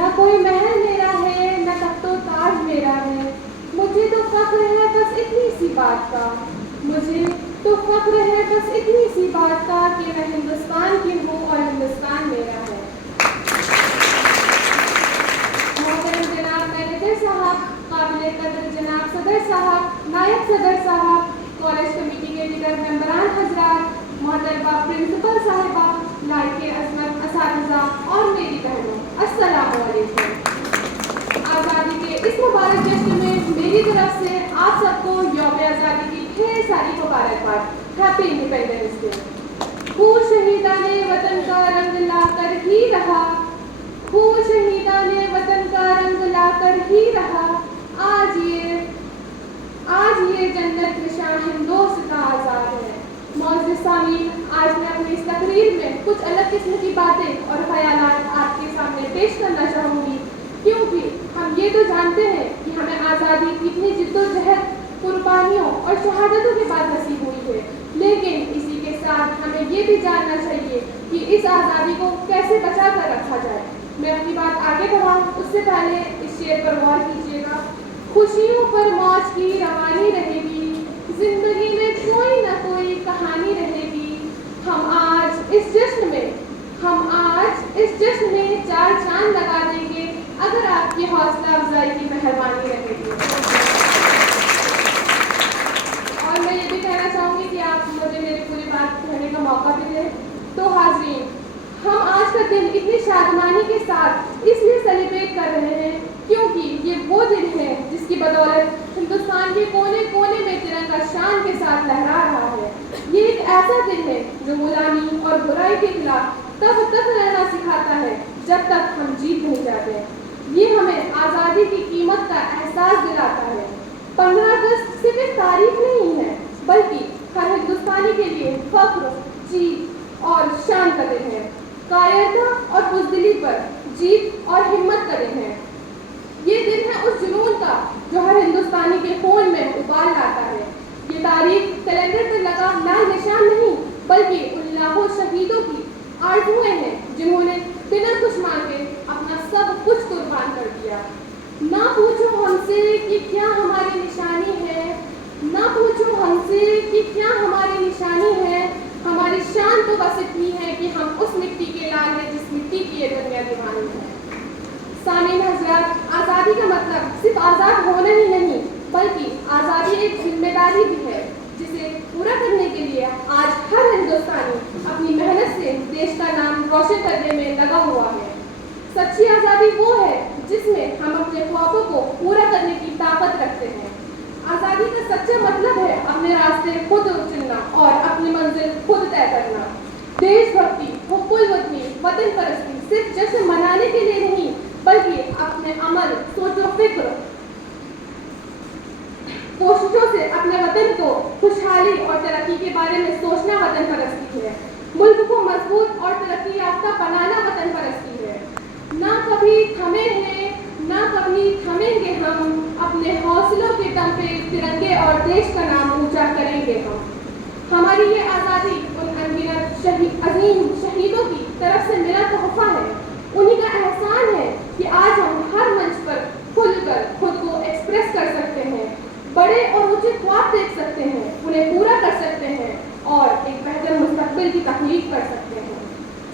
نہ کوئی محل میرا ہے نہ تخت و تاج میرا ہے، مجھے تو فخر ہے بس اتنی سی بات کا، مجھے تو فخر ہے بس اتنی سی بات کا کہ میں ہندوستان کی ہوں اور ہندوستان میرا ہے۔ محترم جناب مینیجر صاحب، قابل قدر جناب صدر صاحب، نائب صدر صاحب، کالج کمیٹی کے دیگر ممبران حضرات، محترمہ پرنسپل صاحبہ، لائق عظمت اساتذہ اور میری بہنوں، السلام علیکم۔ آزادی کے اس مبارک جشن میں میری طرف سے آپ سب کو یوم آزادی کی ڈھیر ساری مبارکباد۔ Happy independence day. خون شہیدان وطن کا رنگ لا کر ہی رہا، خون شہیدان وطن کا رنگ لا کر ہی رہا، آج یہ جنت نشاں ہندوستان آزاد ہے۔ معزز سامعین، آج میں اپنی اس تقریر میں کچھ الگ قسم کی باتیں اور خیالات آپ کے سامنے پیش کرنا چاہوں گی، کیونکہ ہم یہ تو جانتے ہیں کہ ہمیں آزادی کتنی جد و جہد، قربانیوں اور شہادتوں کے بعد نصیب ہوئی ہے، لیکن اسی کے ساتھ ہمیں یہ بھی جاننا چاہیے کہ اس آزادی کو کیسے بچا کر رکھا جائے۔ میں اپنی بات آگے بڑھاؤں اس سے پہلے اس شعر پر غور کیجیے گا۔ خوشیوں پر موج کی روانی رہے گی، زندگی میں کوئی نہ کوئی کہانی رہے گی، ہم آج اس جشن میں 4 چاند لگا دیں گے اگر آپ کی حوصلہ افزائی کی مہربانی رہے گی۔ اور میں یہ بھی کہنا چاہوں گی کہ آپ مجھے میری پوری بات کہنے کا موقع بھی دیں۔ تو حاضرین، ہم آج کا دن اتنی شادمانی کے ساتھ اس لیے سیلیبریٹ کر رہے ہیں کیونکہ یہ وہ دن ہے جس کی بدولت ہندوستان کے کونے کونے میں ترنگا شان کے ساتھ لہرا رہا ہے۔ یہ ایک ایسا دن ہے جو غلامی اور برائی کے خلاف تب تک لڑنا سکھاتا ہے جب تک ہم جیت نہیں جاتے۔ یہ ہمیں آزادی کی قیمت کا احساس دلاتا ہے۔ 15 اگست صرف ایک تاریخ نہیں ہے بلکہ ہر ہندوستانی کے لیے فخر، جیت اور شان کا دن ہے۔ کائرتا اور بزدلی پر جیت اور ہمت کا دن ہے۔ یہ دن ہے اس جنون کا جو ہر ہندوستانی کے خون میں ابال لاتا ہے۔ یہ تاریخ کیلنڈر پر لگا لال نشان نہیں بلکہ ان لاکھوں شہیدوں کی آرزوئیں ہیں جنہوں نے بنا کچھ مانگے اپنا سب کچھ قربان کر دیا۔ نہ پوچھو ہم سے کہ کیا ہماری نشانی ہے، نہ پوچھو ہم سے کہ کیا ہماری نشانی ہے، ہماری شان تو بس اتنی ہے کہ ہم اس مٹی کے لال ہیں جس مٹی کی یہ دنیا دیوانی ہے۔ سامعین حضرات، آزادی کا مطلب صرف آزاد ہونا ہی نہیں بلکہ آزادی ایک ذمہ داری بھی ہے جسے پورا کرنے کے لیے آج ہر ہندوستانی اپنی محنت سے دیش کا نام روشن کرنے میں لگا ہوا ہے۔ سچی آزادی وہ ہے جس میں ہم اپنے خوابوں کو پورا کرنے کی طاقت رکھتے ہیں۔ آزادی کا سچا مطلب ہے اپنے راستے خود چننا اور اپنی منزل خود طے کرنا۔ دیش بھکتی، حب الوطنی، وطن پرستی صرف جشن منانے کے لیے نہیں بلکہ اپنے عمل، سوچ و فکر، کوششوں سے اپنے وطن کو خوشحالی اور ترقی کے بارے میں سوچنا وطن پرستی ہے۔ ملک کو مضبوط اور ترقی یافتہ بنانا وطن پرستی ہے۔ نہ کبھی تھمے ہیں نہ کبھی تھمیں گے ہم، اپنے حوصلوں کے دم پہ ترنگے اور دیش کا نام اونچا کریں گے ہم۔ ہماری یہ آزادی ان انگنت عظیم شہیدوں کی طرف سے ملا تحفہ ہے۔ انہی کا احسان ہے کہ آج ہم ہر منچ پر کھل کر خود کو ایکسپریس کر سکتے ہیں، بڑے اور اونچے خواب دیکھ سکتے ہیں، انہیں پورا کر سکتے ہیں اور ایک بہتر مستقبل کی تخلیق کر سکتے ہیں۔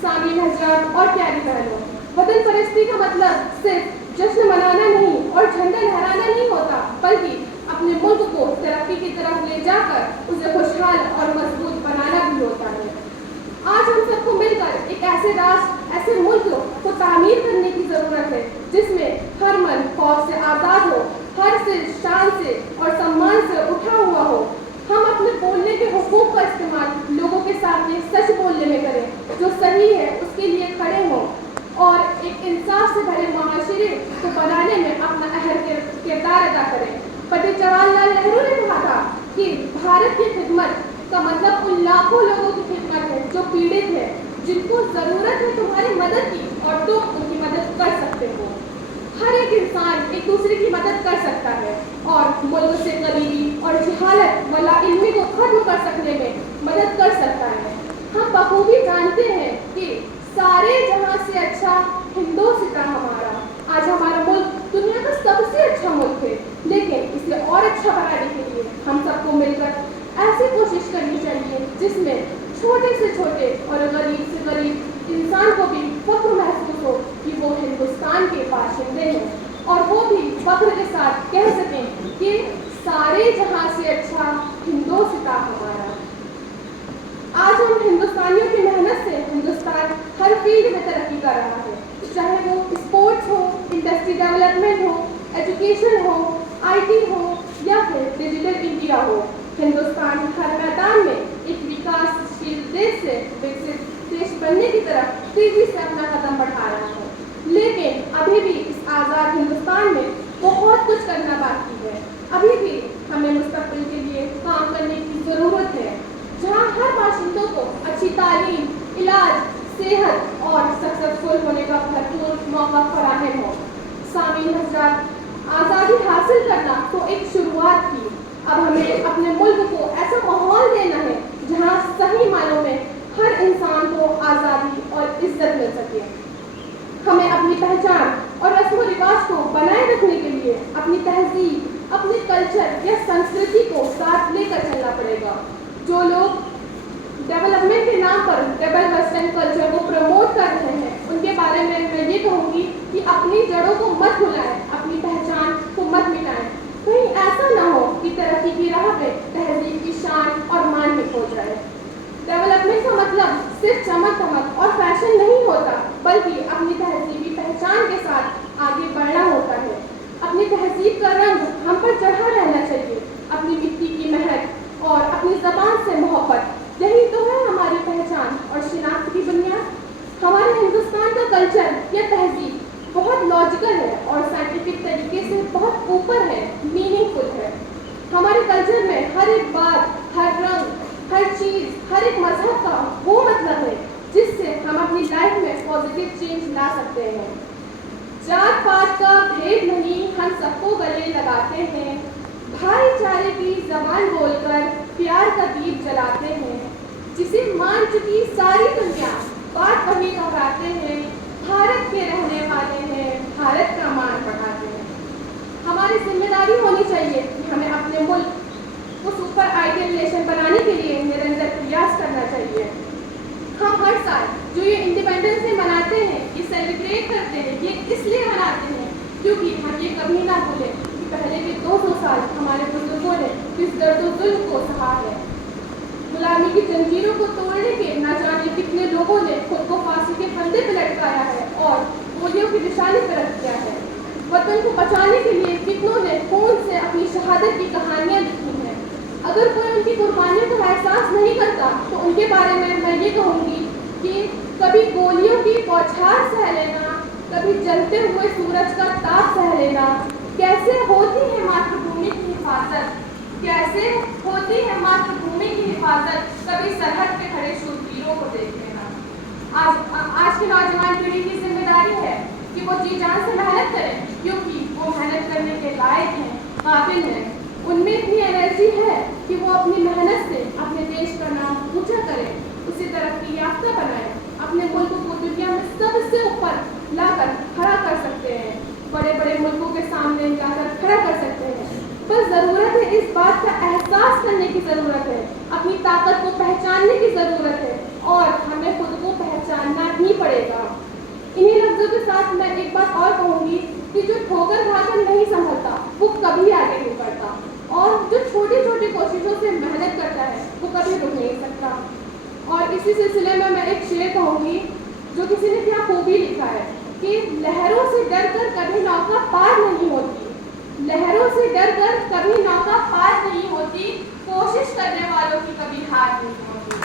سامعین حضرات اور پیاری بہنوں، وطن پرستی کا مطلب صرف جشن منانا نہیں اور جھنڈا لہرانا نہیں ہوتا بلکہ اپنے ملک کو ترقی کی طرف لے جا کر اسے خوشحال اور مضبوط بنانا بھی ہوتا ہے۔ آج ہم سب کو مل کر ایک ایسے راشٹر، ایسے ملک کو تعمیر کرنے کی ضرورت ہے جس میں ہر من خوف سے آزاد ہو، ہر دل شان سے اور سمان سے اٹھا ہوا ہو۔ ہم اپنے بولنے کے حقوق کا استعمال لوگوں کے سامنے سچ بولنے میں کریں، جو صحیح ہے اس کے لیے کھڑے ہوں اور ایک انصاف سے بھرے معاشرے کو بنانے میں اپنا اہم کردار ادا کریں۔ پنڈت جواہر لال نہرو نے کہا تھا کہ بھارت کی خدمت کا مطلب ان لاکھوں لوگوں کی خدمت ہے جو پیڑت ہے، جن کو ضرورت ہے تمہاری مدد کی اور تم ان کی مدد کر سکتے ہو۔ ہر ایک انسان ایک دوسرے کی مدد کر سکتا ہے اور ملک سے غریبی اور جہالت و لاعلمی کو ختم کر سکنے میں مدد کر سکتا ہے۔ ہم بخوبی جانتے ہیں کہ سارے جہاں سے اچھا ہندوستان ہمارا، چھوٹے سے چھوٹے اور غریب سے غریب انسان کو بھی فخر محسوس ہو کہ وہ ہندوستان کے باشندے ہیں، اور وہ بھی فخر کے ساتھ کہہ سکیں کہ سارے جہاں سے اچھا ہندوستاں ہمارا۔ آج ہم ہندوستانیوں کی محنت سے ہندوستان ہر فیلڈ میں ترقی کر رہا ہے، چاہے وہ اسپورٹس ہو، انڈسٹری ڈیولپمنٹ ہو، ایجوکیشن ہو، آئی ٹی ہو یا پھر ڈیجیٹل انڈیا ہو۔ ہندوستان ہر میدان میں ایک وکاسشیل دیش سے وکست دیش بننے کی طرف تیزی سے اپنا قدم بڑھا رہا ہے، لیکن ابھی بھی اس آزاد ہندوستان میں بہت کچھ کرنا باقی ہے۔ ابھی بھی ہمیں مستقبل کے لیے کام کرنے کی ضرورت ہے، جہاں ہر باشندوں کو اچھی تعلیم، علاج، صحت اور سکسیسفل ہونے کا بھرپور موقع فراہم ہو۔ سامعین حضرات، آزادی حاصل کرنا تو ایک شروعات تھی، اب ہمیں اپنے ملک کو ایسا ماحول دینا ہے جہاں صحیح معنوں میں ہر انسان کو آزادی اور عزت مل سکے۔ ہمیں اپنی پہچان اور رسم و رواج کو بنائے رکھنے کے لیے اپنی تہذیب، اپنے کلچر یا سنسکرتی کو ساتھ لے کر چلنا پڑے گا۔ جو لوگ ڈیولپمنٹ کے نام پر ڈبل ویسٹرن کلچر کو پروموٹ کر رہے ہیں، ان کے بارے میں یہ کہوں گی کہ اپنی جڑوں کو مت بھلائیں، اپنی پہچان کو مت مٹائیں۔ کہیں ایسا نہ ہو کہ ترقی کی راہ پہ تہذیب کی شان اور مان میں کھو جائے۔ ڈیولپمنٹ کا مطلب صرف چمک دمک اور فیشن نہیں ہوتا، بلکہ اپنی تہذیبی پہچان کے ساتھ آگے بڑھنا ہوتا ہے۔ اپنی تہذیب کا رنگ ہم پر چڑھا رہنا چاہیے، اپنی مٹی کی مہک اور اپنی زبان سے محبت، یہی تو ہے ہماری پہچان اور شناخت کی بنیاد۔ ہمارے ہندوستان کا کلچر یا تہذیب بہت لاجیکل ہے اور سائنٹیفک طریقے سے بہت اوپر ہے، میننگ فل ہے۔ ہمارے کلچر میں ہر ایک بات، ہر رنگ، ہر چیز، ہر ایک مذہب کا وہ مطلب ہے جس سے ہم اپنی لائف میں پازیٹیو چینج لا سکتے ہیں۔ جات پات کا بھید نہیں، ہم سب کو گلے لگاتے ہیں، بھائی چارے کی زبان بول کر پیار کا دیپ جلاتے ہیں، جسے مان چکی ساری دنیا بات وہی دہراتے ہیں، بھارت کے رہنے والے ہیں، بھارت کا مان بڑھاتے ہیں۔ ہماری ذمہ داری ہونی چاہیے کہ ہمیں اپنے ملک کو سپر آئیڈیل نیشن بنانے کے لیے نرنتر پریاس کرنا چاہیے۔ ہم ہر سال جو یہ انڈیپینڈنس ڈے مناتے ہیں، یہ سیلیبریٹ کرتے ہیں، یہ اس لیے مناتے ہیں کیونکہ ہم یہ کبھی نہ بھولیں کہ پہلے کے 200 سال ہمارے بزرگوں نے کس درد و ظلم کو سہا ہے۔ غلامی کی زنجیروں کو توڑنے کے نہ جانے کتنے لوگوں نے خود کو پھانسی کے پھندے پہ لٹکایا ہے اور گولیوں کی نشانی پہ رکھ دیا ہے۔ وطن کو بچانے کے لیے کتنوں نے خون سے اپنی شہادت کی کہانیاں لکھی ہیں۔ اگر کوئی ان کی قربانیوں کا احساس نہیں کرتا تو ان کے بارے میں یہ کہوں گی کہ کبھی گولیوں کی بوچھار سہ لینا، کبھی جلتے ہوئے سورج کا تاپ سہ لینا، کیسے ہوتی ہے ماتر بھومی کی حفاظت، کیسے ہوتی ہے ماتر بھومی کی حفاظت، کبھی سرحد پہ کھڑے شوربیروں کو دیکھ لینا۔ آج کی نوجوان پیڑھی کی ذمہ داری ہے کہ وہ جی جان سے محنت کریں، کیونکہ وہ محنت کرنے کے لائق ہیں، قابل ہیں، ان میں اتنی انرجی ہے کہ وہ اپنی محنت سے اپنے دیش کا نام اونچا کریں، اسے ترقی یافتہ بنائیں، اپنے ملک کو دنیا میں سب سے اوپر لا کر کھڑا کر سکتے ہیں، بڑے بڑے ملکوں کے سامنے لا کر کھڑا کر سکتے ہیں۔ پر ضرورت ہے اس بات کا احساس کرنے کی ضرورت ہے، اپنی طاقت کو پہچاننے کی ضرورت ہے، اور ہمیں خود کو پہچاننا ہی پڑے گا۔ انہی لفظوں کے ساتھ میں ایک بات اور کہوں گی کہ جو ٹھوکر کھا کر نہیں سنبھلتا وہ کبھی آگے نہیں بڑھتا، اور جو چھوٹی چھوٹی کوششوں سے محنت کرتا ہے وہ کبھی رک نہیں سکتا۔ اور اسی سلسلے میں ایک شعر کہوں گی جو کسی نے کیا خوبی لکھا ہے کہ لہروں سے ڈر کر کبھی نوکا پار نہیں ہوتی، لہروں سے ڈر کر کبھی نوکا پار نہیں ہوتی، کوشش کرنے والوں کی کبھی ہار نہیں ہوتی۔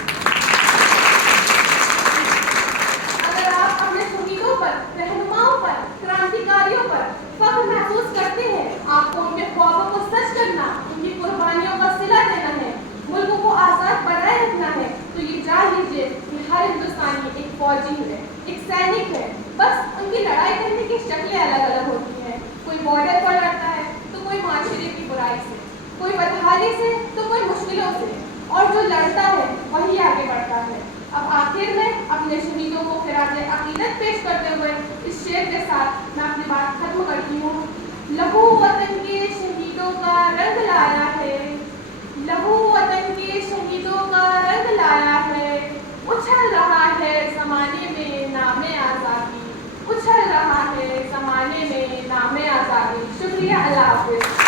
اگر آپ اپنے شہیدوں پر، رہنماؤں پر، کرانتیکاریوں پر فخر محسوس کرتے ہیں، آپ کو ان کے خوابوں کو سچ کرنا، ان کی قربانیوں کا صلہ دینا ہے، ملک کو آزاد بنائے رکھنا ہے، تو یہ جان لیجیے کہ ہر ہندوستانی ایک فوجی ہے، ایک سینک ہے، بس ان کی لڑائی کرنے کی شکلیں الگ الگ ہوتی ہیں۔ کوئی بارڈر پر لڑتا ہے تو کوئی معاشرے کی برائی سے، کوئی بدحالی سے تو کوئی مشکلوں سے، اور جو لڑتا ہے وہی آگے بڑھتا ہے۔ اب آخر میں اپنے شہیدوں کو خراج عقیدت پیش کرتے ہوئے اس شعر کے ساتھ میں اپنی بات ختم کرتی ہوں۔ لہو وطن کے شہیدوں کا رنگ لایا ہے، لہو وطن کے شہیدوں کا رنگ لایا ہے، نام آزادی. شکریہ. اللہ حافظ.